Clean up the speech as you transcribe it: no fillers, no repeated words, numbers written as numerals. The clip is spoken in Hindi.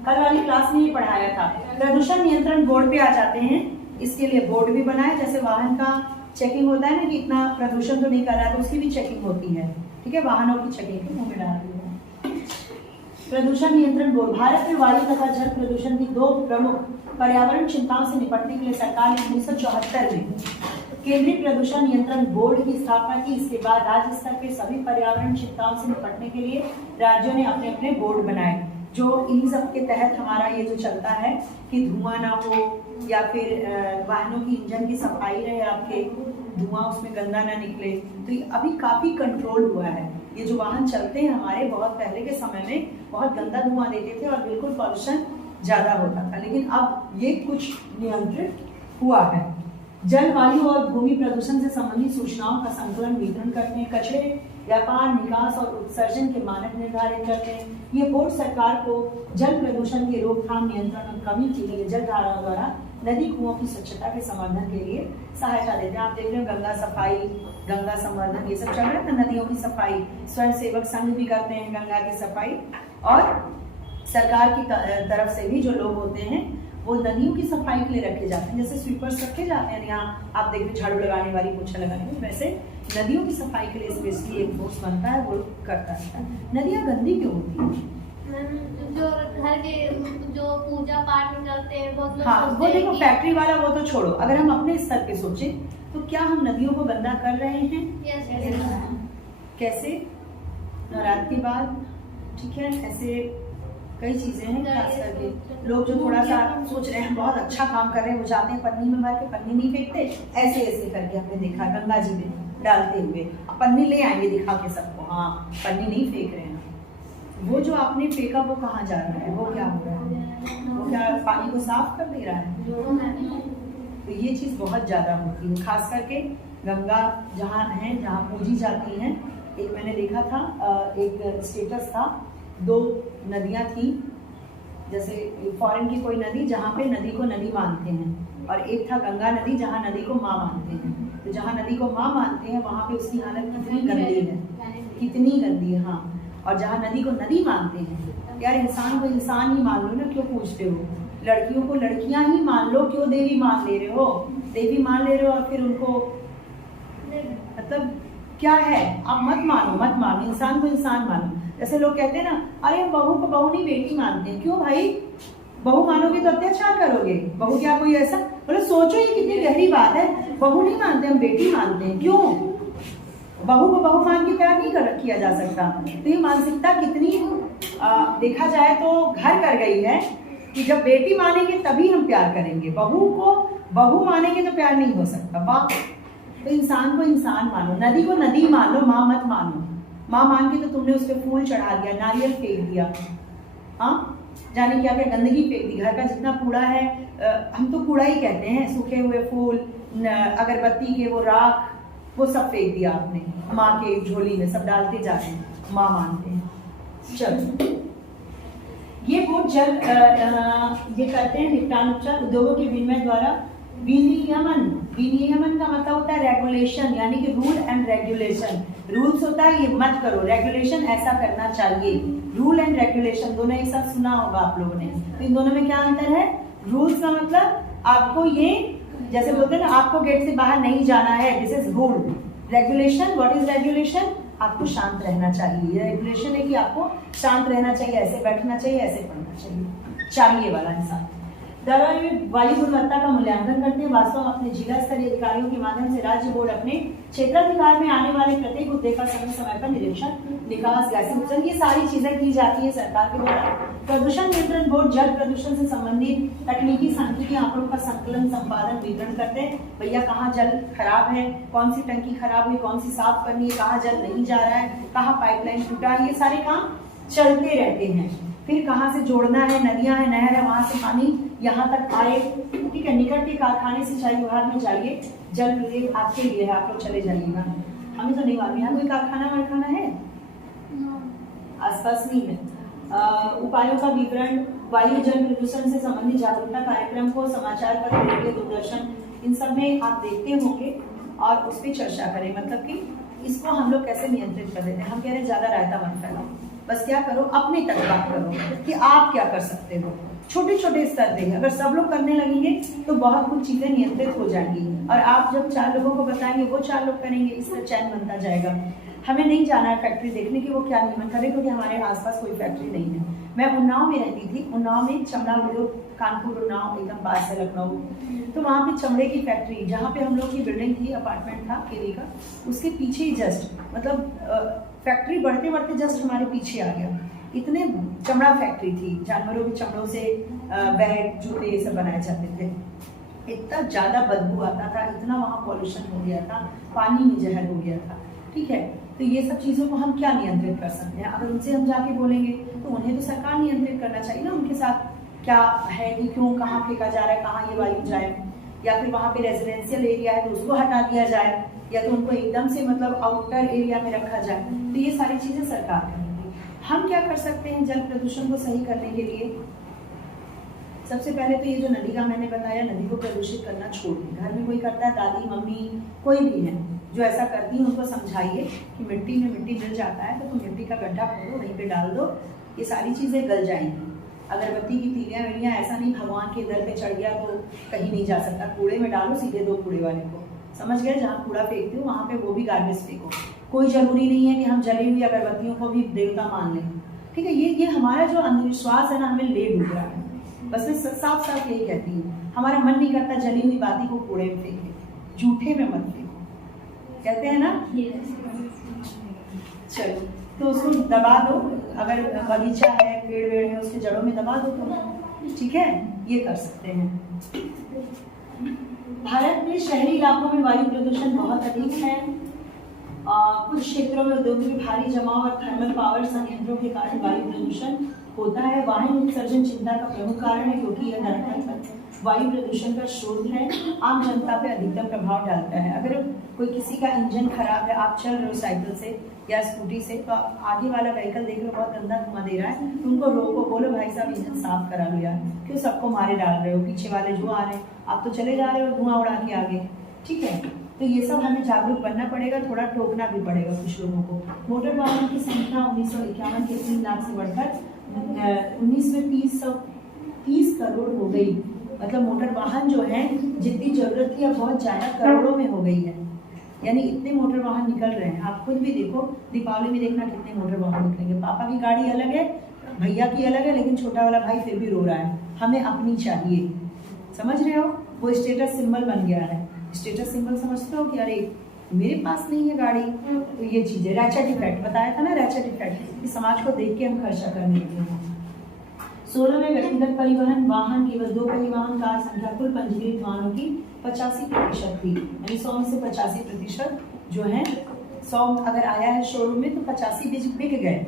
कल वाली क्लास में ये पढ़ाया था। प्रदूषण नियंत्रण बोर्ड पे आ जाते हैं। इसके लिए बोर्ड भी बनाए, जैसे वाहन का चेकिंग होता है ना कि इतना प्रदूषण तो नहीं कर रहा है, तो उसकी भी चेकिंग होती है। ठीक है, वाहनों की चेकिंग के मुंह में डाल दी है। प्रदूषण नियंत्रण बोर्ड। भारत में वायु तथा जल प्रदूषण की दो प्रमुख पर्यावरण चिंताओं से निपटने के लिए सरकार ने 1974 में केंद्रीय प्रदूषण नियंत्रण बोर्ड की स्थापना की। इसके बाद राज्य स्तर पे सभी पर्यावरण चिंताओं से निपटने के लिए राज्यों ने अपने अपने बोर्ड बनाए, जो इन्हीं सब के तहत हमारा ये जो चलता है कि धुआं ना हो, या फिर वाहनों की इंजन की सफाई रहे, आपके धुआं उसमें गंदा ना निकले। तो ये अभी काफी कंट्रोल हुआ है। ये जो वाहन चलते हैं हमारे, बहुत पहले के समय में बहुत गंदा धुआं देते थे और बिल्कुल पॉल्यूशन ज्यादा होता था, लेकिन अब ये कुछ नियंत्रित हुआ है। जल, वायु और भूमि प्रदूषण से संबंधित सूचनाओं का संकलन वितरण करते हैं, कचरे व्यापार, निकास और उत्सर्जन के मानक निर्धारित करते हैं। ये बोर्ड सरकार को जल प्रदूषण के रोकथाम, नियंत्रण और कमी के लिए जल धाराओं द्वारा नदी कुओं की स्वच्छता के संवर्धन के लिए सहायता देते हैं। आप देख रहे हो गंगा सफाई, गंगा संवर्धन, ये सब चल रहा है। नदियों की सफाई स्वयं सेवक संघ भी करते हैं गंगा की सफाई, और सरकार की तरफ से भी जो लोग होते हैं वो नदियों की सफाई के लिए रखे जाते हैं। जैसे स्वीपर्स रखे जाते हैं यहाँ, आप देख रहे झाड़ू लगाने वाली, पोछा लगाने वाली, वैसे नदियों की सफाई के लिए स्पेशली एक फोर्स बनता है, वो करता है। नदियाँ गंदी क्यों होती हैं? जो घर के जो पूजा पाठ में करते हैं बहुत लोग, हाँ वो देखो फैक्ट्री वाला वो तो छोड़ो, अगर हम अपने स्तर पे सोचें तो क्या हम नदियों को गंदा कर रहे हैं? कैसे? नवरात्रि के बाद, ठीक है, ऐसे कई चीजें हैं। खास करके लोग जो थोड़ा सा सोच रहे हैं बहुत अच्छा काम कर रहे हैं, वो जाते हैं पन्नी में भर के, पन्नी नहीं फेंकते, ऐसे ऐसे करके हमने देखा गंगा जी में डालते हुए, पन्नी ले आएंगे दिखा के सबको, हाँ पन्नी नहीं फेंक रहे हैं। वो जो आपने फेंका वो कहाँ जा रहा है, वो क्या हो रहा है, वो क्या पानी को साफ कर दे रहा है? तो ये चीज बहुत ज्यादा होती है, खास करके गंगा जहाँ है, जहाँ पूजी जाती है। एक मैंने देखा था, एक स्टेटस था, 2 नदियाँ थी, जैसे फॉरेन की कोई नदी जहाँ पे नदी को नदी मानते हैं, और एक था गंगा नदी जहाँ नदी को माँ मानते हैं। तो जहाँ नदी को माँ मानते हैं वहाँ पे उसकी हालत कितनी गंदी है, कितनी गंदी है। हाँ, और जहाँ नदी को नदी मानते हैं, यार इंसान को इंसान ही मान लो ना, क्यों पूछते हो? लड़कियों को लड़कियां ही मान लो, क्यों देवी मान ले रहे हो? देवी मान ले रहे हो और फिर उनको मतलब क्या है? आप मत मानो, मत मानो, इंसान को इंसान मानो। जैसे लोग कहते हैं ना, अरे हम बहू को बहू नहीं बेटी मानते हैं। क्यों भाई? बहू मानोगे तो अत्याचार करोगे। बहू क्या कोई ऐसा, मतलब सोचो ये कितनी गहरी बात है। बहू नहीं मानते, हम बेटी मानते हैं। क्यों? बहू को बहू मान के प्यार नहीं किया जा सकता। तो ये मानसिकता कितनी देखा जाए तो घर कर गई है कि जब बेटी मानेंगे तभी हम प्यार करेंगे, बहू को बहू मानेंगे तो प्यार नहीं हो सकता। वाह! तो इंसान को इंसान मानो, नदी को नदी मान लो, माँ मत मानो। माँ मान के तो तुमने उस पर फूल चढ़ा दिया, नारियल फेंक दिया, हाँ जाने क्या क्या गंदगी फेंक दी। घर का जितना कूड़ा है, हम तो कूड़ा ही कहते हैं, सूखे हुए फूल, अगरबत्ती के वो राख, वो सब फेंक दिया आपने माँ के झोली में, सब डालते जा रहे हैं, माँ मानते हैं। चलो, ये बोर्ड जल ये करते हैं निपटान उपचार उद्योगों के विनिमय द्वारा। विनियमन, विनियमन का मतलब होता है रेगुलेशन, यानी कि रूल एंड रेगुलेशन। रूल्स होता है ये मत करो, रेगुलेशन ऐसा करना चाहिए। रूल एंड रेगुलेशन दोनों एक साथ सुना होगा आप लोगों ने। तो इन दोनों में क्या अंतर है? रूल्स का मतलब आपको ये, जैसे बोलते हैं ना, आपको गेट से बाहर नहीं जाना है, this is rule. Regulation, what is regulation? आपको शांत रहना चाहिए। रेगुलेशन है कि आपको शांत रहना चाहिए, ऐसे बैठना चाहिए, ऐसे पढ़ना चाहिए, चाहिए वाला इंसान। दवा में वायु गुणवत्ता का मूल्यांकन करते हैं। वास्तव में अपने जिला स्तरीय अधिकारियों के माध्यम से राज्य बोर्ड अपने क्षेत्राधिकार में आने वाले प्रत्येक मुद्दे का समय समय पर निरीक्षण, निकास, गैसीय उत्सर्जन, ये सारी चीजें की जाती है सरकार के द्वारा। प्रदूषण नियंत्रण बोर्ड जल प्रदूषण से संबंधित तकनीकी सांख्यिकी आंकड़ों का संकलन, संपादन, वितरण करते हैं। भैया कहाँ जल खराब है, कौन सी टंकी खराब हुई, कौन सी साफ करनी है, कहाँ जल नहीं जा रहा है, कहाँ पाइपलाइन टूटा है, ये सारे काम चलते रहते हैं। फिर कहाँ से जोड़ना है, नदियां है, नहर है, वहां से पानी यहाँ तक आए, ठीक है। निकट के कारखाने सिंचाई विभाग में जाइए, जल विद्युत आपके लिए है, आप लोग चले जाइएगा। हमें तो नहीं मालूम यहाँ कोई कारखाना वारखाना है, आसपास नहीं है। उपायों का विवरण, वायु जल प्रदूषण से संबंधित जागरूकता कार्यक्रम को समाचार पत्र, रेडियो, दूरदर्शन, इन सब में आप देखते होंगे और उस पर चर्चा करें, मतलब कि इसको हम लोग कैसे नियंत्रित कर देते हैं। हम कह रहे हैं ज्यादा रायता मत फैलाओ, बस क्या करो, अपने तक बात करो कि आप क्या कर सकते हो। छोटे छोटे स्तर पे अगर सब लोग करने लगेंगे तो बहुत कुछ चीजें नियंत्रित हो जाएंगी, और आप जब 4 लोगों को बताएंगे वो 4 लोग करेंगे, इससे चैन बनता जाएगा। हमें नहीं जाना है फैक्ट्री देखने की वो क्या नियमन करे, क्योंकि हमारे आसपास कोई फैक्ट्री नहीं है। मैं उन्नाव में रहती थी, उन्नाव में चमड़ा उद्योग, कानपुर उन्नाव एकदम पास है लखनऊ, तो वहाँ पे चमड़े की फैक्ट्री, जहाँ पे हम लोग की बिल्डिंग थी, अपार्टमेंट था किले का, उसके पीछे ही जस्ट मतलब फैक्ट्री बढ़ते बढ़ते जस्ट हमारे पीछे आ गया। इतने चमड़ा फैक्ट्री थी, जानवरों के चमड़ों से बैग जूते ये सब बनाए जाते थे। इतना ज़्यादा बदबू आता था, इतना वहाँ पॉल्यूशन हो गया था, पानी में जहर हो गया था। ठीक है, तो ये सब चीज़ों को हम क्या नियंत्रित कर सकते हैं? अगर उनसे हम जाके बोलेंगे तो उन्हें तो सरकार नियंत्रित करना चाहिए ना, उनके साथ क्या है कि क्यों, कहाँ फेंका जा रहा है, कहाँ ये वायु जाए, या फिर वहाँ पे रेजिडेंशियल एरिया है तो उसको हटा दिया जाए, या तो उनको एकदम से मतलब आउटर एरिया में रखा जाए। तो ये सारी चीज़ें सरकार करेगी। हम क्या कर सकते हैं जल प्रदूषण को सही करने के लिए? सबसे पहले तो ये जो नदी का मैंने बताया, नदी को प्रदूषित करना छोड़ दें। घर में कोई करता है, दादी मम्मी कोई भी है जो ऐसा करती है, उनको समझाइए कि मिट्टी में मिट्टी मिल जाता है तो तुम मिट्टी का गड्ढा खोदो, वहीं पे डाल दो, ये सारी चीज़ें गल जाएंगी। अगरबत्ती की तीलियाँ वेलियाँ ऐसा नहीं भगवान के दर पे चढ़ गया तो कहीं नहीं जा सकता, कूड़े में डालो, सीधे दो कूड़े वाले को, समझ गए? जहाँ कूड़ा फेंकते हो वहाँ पे वो भी गार्बेज फेंको। कोई जरूरी नहीं है कि हम जली हुई अगरबत्तियों को भी देवता मान लें। ठीक है, ये हमारा जो अंधविश्वास है ना, हमें ले डूब रहा है। बस मैं साफ साफ यही कहती हूँ, हमारा मन नहीं करता जली हुई बाती को कूड़े में फेंके, जूठे में मत फेंको, कहते हैं ना। चलो, तो उसको दबा दो, अगर बगीचा है, पेड़ वेड़ है, उसके जड़ों में दबा दो तो ठीक है, ये कर सकते हैं। भारत में शहरी इलाकों में वायु प्रदूषण बहुत अधिक है। कुछ क्षेत्रों में उद्योगों के भारी जमाव और थर्मल पावर संयंत्रों के कारण वायु प्रदूषण होता है। वाहन उत्सर्जन चिंता का प्रमुख कारण है, क्योंकि यह धरती वायु प्रदूषण का स्रोत है, आम जनता पे अधिकतम प्रभाव डालता है। अगर कोई किसी का इंजन खराब है, आप चल रहे हो साइकिल से या स्कूटी से, तो आगे वाला व्हीकल देख लो बहुत गंदा धुआं दे रहा है, तो उनको रोको, बोलो भाई साहब इंजन साफ करा लो यार, क्यों सबको मारे डाल रहे हो? पीछे वाले जो आ रहे हैं, आप तो चले जा रहे हो धुआं उड़ा के आगे। ठीक है, तो ये सब हमें जागरूक बनना पड़ेगा, थोड़ा टोकना भी पड़ेगा कुछ लोगों को। मोटर वाहनों की संख्या 1951 के 3 लाख से बढ़कर 19 में 30 करोड़ हो गई। मतलब मोटर वाहन जो है जितनी जरूरत थी अब बहुत ज़्यादा करोड़ों में हो गई है, यानी इतने मोटर वाहन निकल रहे हैं। आप खुद भी देखो, दीपावली में देखना कितने मोटर वाहन निकलेंगे। पापा की गाड़ी अलग है, भैया की अलग है, लेकिन छोटा वाला भाई फिर भी रो रहा है, हमें अपनी चाहिए। समझ रहे हो, वो स्टेटस सिंबल बन गया है। स्टेटस सिंबल समझते हो कि अरे मेरे पास नहीं है गाड़ी, तो ये चीज़ें रैचेट इफेक्ट बताया था ना, रैचेट इफेक्ट, कि समाज को देख के हम खर्चा करने लगे हैं। 16 में व्यक्तिगत परिवहन वाहन केवल 2 परिवहन कार संख्या कुल पंजीकृत वाहनों की 85% थी, यानी 100 में से 85% जो है, 100 अगर आया है शोरूम में तो 85 बिक गए।